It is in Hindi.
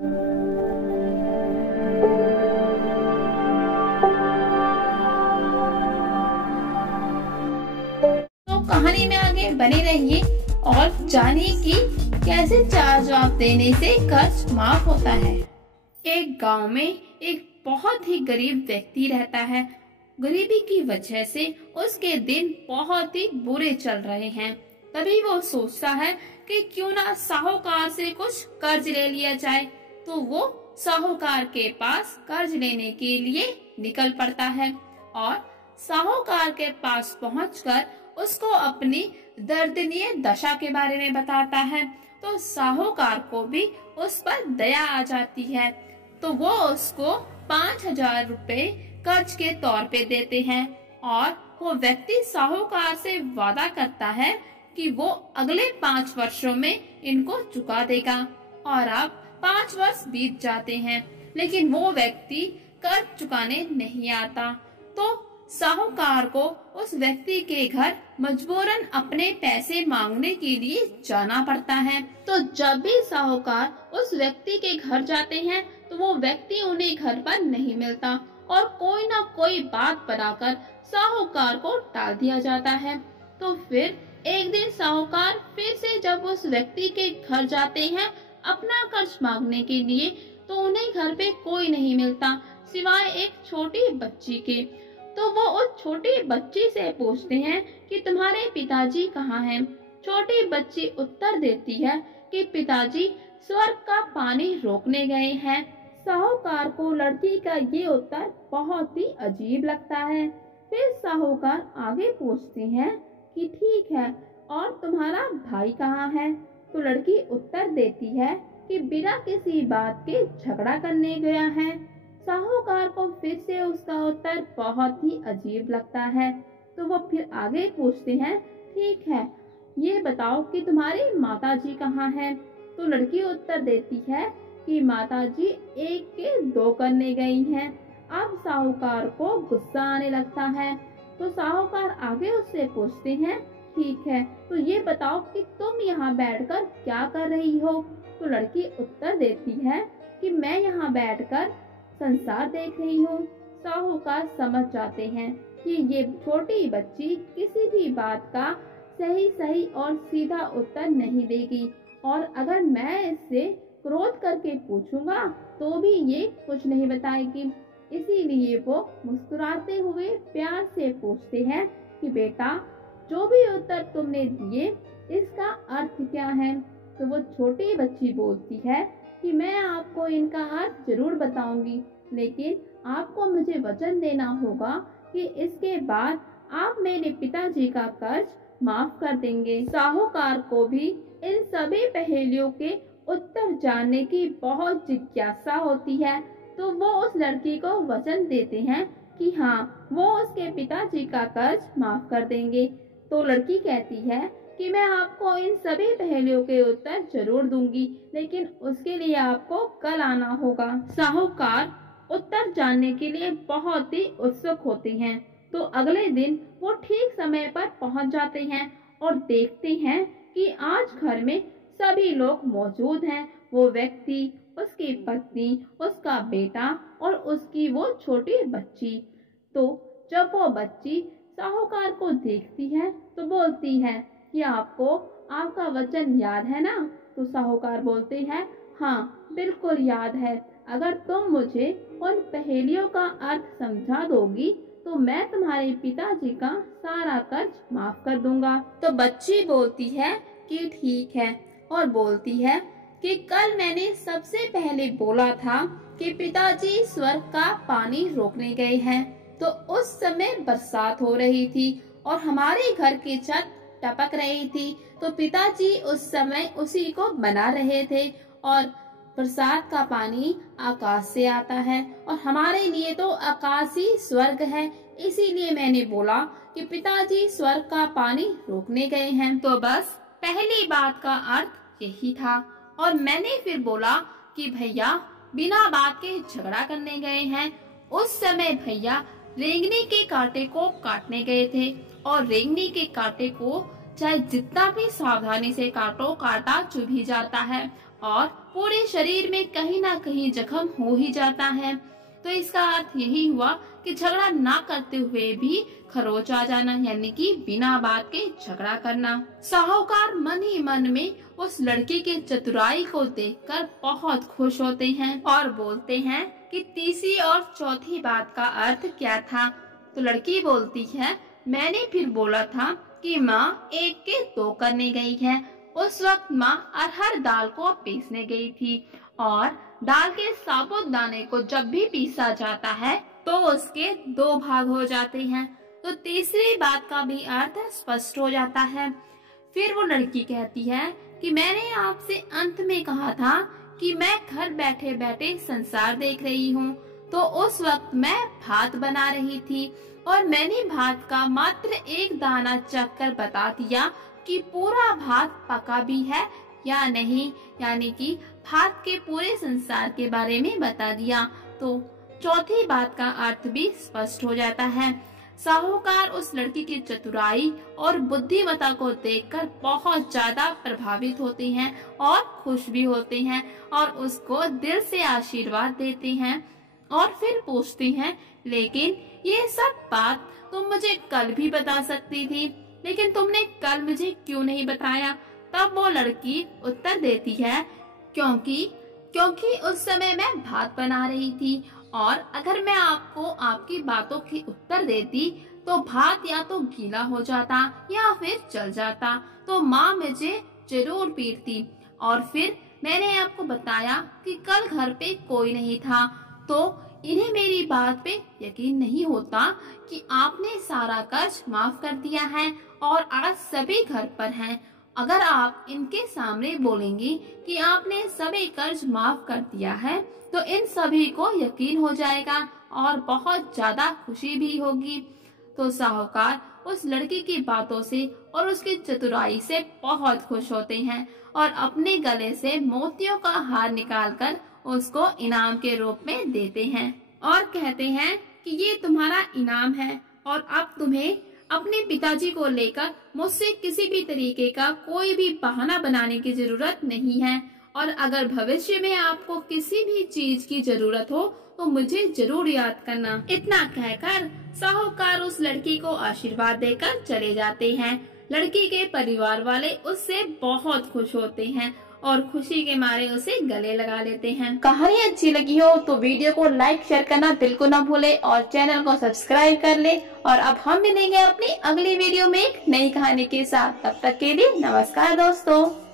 तो कहानी में आगे बने रहिए और जानिए कि कैसे 4 जवाब देने से कर्ज माफ होता है। एक गांव में एक बहुत ही गरीब व्यक्ति रहता है। गरीबी की वजह से उसके दिन बहुत ही बुरे चल रहे हैं। तभी वो सोचता है कि क्यों ना साहूकार से कुछ कर्ज ले लिया जाए। तो वो साहूकार के पास कर्ज लेने के लिए निकल पड़ता है और साहूकार के पास पहुंचकर उसको अपनी दर्दनीय दशा के बारे में बताता है। तो साहूकार को भी उस पर दया आ जाती है। तो वो उसको 5,000 रुपए कर्ज के तौर पे देते हैं और वो व्यक्ति साहूकार से वादा करता है कि वो अगले 5 वर्षों में इनको चुका देगा। और अब 5 वर्ष बीत जाते हैं, लेकिन वो व्यक्ति कर्ज चुकाने नहीं आता। तो साहूकार को उस व्यक्ति के घर मजबूरन अपने पैसे मांगने के लिए जाना पड़ता है। तो जब भी साहूकार उस व्यक्ति के घर जाते हैं तो वो व्यक्ति उन्हें घर पर नहीं मिलता और कोई ना कोई बात बनाकर साहूकार को टाल दिया जाता है। तो फिर एक दिन साहूकार फिर से जब उस व्यक्ति के घर जाते हैं अपना कर्ज मांगने के लिए, तो उन्हें घर पे कोई नहीं मिलता सिवाय एक छोटी बच्ची के। तो वो उस छोटी बच्ची से पूछते हैं कि तुम्हारे पिताजी कहाँ हैं? छोटी बच्ची उत्तर देती है कि पिताजी स्वर्ग का पानी रोकने गए हैं। साहूकार को लड़की का ये उत्तर बहुत ही अजीब लगता है। फिर साहूकार आगे पूछते हैं कि ठीक है, और तुम्हारा भाई कहाँ है? तो लड़की उत्तर देती है कि बिना किसी बात के झगड़ा करने गया है। साहूकार को फिर से उसका उत्तर बहुत ही अजीब लगता है। तो वो फिर आगे पूछते हैं, ठीक है, ये बताओ कि तुम्हारी माताजी कहाँ है? तो लड़की उत्तर देती है कि माताजी 1 के 2 करने गई हैं। अब साहूकार को गुस्सा आने लगता है। तो साहूकार आगे उससे पूछते हैं, ठीक है, तो ये बताओ कि तुम यहाँ बैठकर क्या कर रही हो? तो लड़की उत्तर देती है कि मैं यहाँ बैठकर संसार देख रही हूँ। साहूकार समझ जाते हैं कि ये छोटी बच्ची किसी भी बात का सही और सीधा उत्तर नहीं देगी और अगर मैं इससे क्रोध करके पूछूंगा तो भी ये कुछ नहीं बताएगी। इसीलिए वो मुस्कुराते हुए प्यार से पूछते हैं कि बेटा, जो भी उत्तर तुमने दिए इसका अर्थ क्या है? तो वो छोटी बच्ची बोलती है कि मैं आपको इनका अर्थ जरूर बताऊंगी, लेकिन आपको मुझे वचन देना होगा कि इसके बाद आप मेरे पिताजी का कर्ज माफ कर देंगे। साहूकार को भी इन सभी पहेलियों के उत्तर जानने की बहुत जिज्ञासा होती है। तो वो उस लड़की को वचन देते हैं कि हाँ, वो उसके पिताजी का कर्ज माफ कर देंगे। तो लड़की कहती है कि मैं आपको इन सभी पहेलियों के उत्तर जरूर दूंगी, लेकिन उसके लिए आपको कल आना होगा। साहूकार उत्तर जानने के लिए बहुत ही उत्सुक होते हैं। तो अगले दिन वो ठीक समय पर पहुंच जाते हैं और देखते हैं कि आज घर में सभी लोग मौजूद हैं। वो व्यक्ति, उसकी पत्नी, उसका बेटा और उसकी वो छोटी बच्ची। तो जब वो बच्ची साहूकार को देखती है तो बोलती है कि आपको आपका वचन याद है ना? तो साहूकार बोलते हैं, हाँ बिल्कुल याद है। अगर तुम मुझे उन पहेलियों का अर्थ समझा दोगी तो मैं तुम्हारे पिताजी का सारा कर्ज माफ कर दूंगा। तो बच्ची बोलती है कि ठीक है और बोलती है कि कल मैंने सबसे पहले बोला था कि पिताजी स्वर्ग का पानी रोकने गए हैं। तो उस समय बरसात हो रही थी और हमारे घर की छत टपक रही थी। तो पिताजी उस समय उसी को बना रहे थे और बरसात का पानी आकाश से आता है और हमारे लिए तो आकाश ही स्वर्ग है। इसीलिए मैंने बोला कि पिताजी स्वर्ग का पानी रोकने गए हैं। तो बस पहली बात का अर्थ यही था। और मैंने फिर बोला कि भैया बिना बात के झगड़ा करने गए हैं। उस समय भैया रेंगनी के कांटे को काटने गए थे और रेंगनी के कांटे को चाहे जितना भी सावधानी से काटो, कांटा चुभ ही जाता है और पूरे शरीर में कहीं ना कहीं जख्म हो ही जाता है। तो इसका अर्थ यही हुआ कि झगड़ा ना करते हुए भी खरोच आ जाना, यानी कि बिना बात के झगड़ा करना। साहूकार मन ही मन में उस लड़की के चतुराई को देखकर बहुत खुश होते हैं और बोलते हैं कि तीसरी और चौथी बात का अर्थ क्या था। तो लड़की बोलती है, मैंने फिर बोला था कि माँ 1 के 2 करने गई है। उस वक्त माँ अरहर दाल को पीसने गई थी और दाल के साबुत दाने को जब भी पीसा जाता है तो उसके 2 भाग हो जाते हैं। तो तीसरी बात का भी अर्थ स्पष्ट हो जाता है। फिर वो लड़की कहती है कि मैंने आपसे अंत में कहा था कि मैं घर बैठे बैठे संसार देख रही हूँ। तो उस वक्त मैं भात बना रही थी और मैंने भात का मात्र 1 दाना चख कर बता दिया कि पूरा भात पका भी है या नहीं, यानी कि भात के पूरे संसार के बारे में बता दिया। तो चौथी बात का अर्थ भी स्पष्ट हो जाता है। साहूकार उस लड़की की चतुराई और बुद्धिमत्ता को देखकर बहुत ज्यादा प्रभावित होते हैं और खुश भी होते हैं और उसको दिल से आशीर्वाद देते हैं और फिर पूछते हैं, लेकिन ये सब बात तुम मुझे कल भी बता सकती थी, लेकिन तुमने कल मुझे क्यों नहीं बताया। तब वो लड़की उत्तर देती है, क्योंकि उस समय मैं भात बना रही थी और अगर मैं आपको आपकी बातों के उत्तर देती तो भात या तो गीला हो जाता या फिर जल जाता, तो माँ मुझे जरूर पीटती। और फिर मैंने आपको बताया कि कल घर पे कोई नहीं था, तो इन्हें मेरी बात पे यकीन नहीं होता कि आपने सारा कर्ज माफ कर दिया है और आज सभी घर पर हैं। अगर आप इनके सामने बोलेंगी कि आपने सभी कर्ज माफ कर दिया है तो इन सभी को यकीन हो जाएगा और बहुत ज्यादा खुशी भी होगी। तो साहूकार उस लड़की की बातों से और उसकी चतुराई से बहुत खुश होते हैं और अपने गले से मोतियों का हार निकालकर उसको इनाम के रूप में देते हैं और कहते हैं कि ये तुम्हारा इनाम है और अब तुम्हें अपने पिताजी को लेकर मुझसे किसी भी तरीके का कोई भी बहाना बनाने की जरूरत नहीं है और अगर भविष्य में आपको किसी भी चीज की जरूरत हो तो मुझे जरूर याद करना। इतना कहकर साहूकार उस लड़की को आशीर्वाद देकर चले जाते हैं। लड़की के परिवार वाले उससे बहुत खुश होते हैं और खुशी के मारे उसे गले लगा लेते हैं। कहानी अच्छी लगी हो तो वीडियो को लाइक शेयर करना बिल्कुल ना भूले और चैनल को सब्सक्राइब कर ले। और अब हम मिलेंगे अपनी अगली वीडियो में एक नई कहानी के साथ। तब तक के लिए नमस्कार दोस्तों।